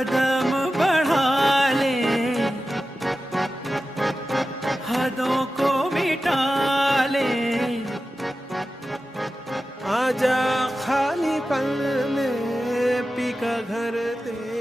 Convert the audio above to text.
कदम बढ़ा ले, हदों को मिटा ले। आजा खाली पल में पी का घर तेरा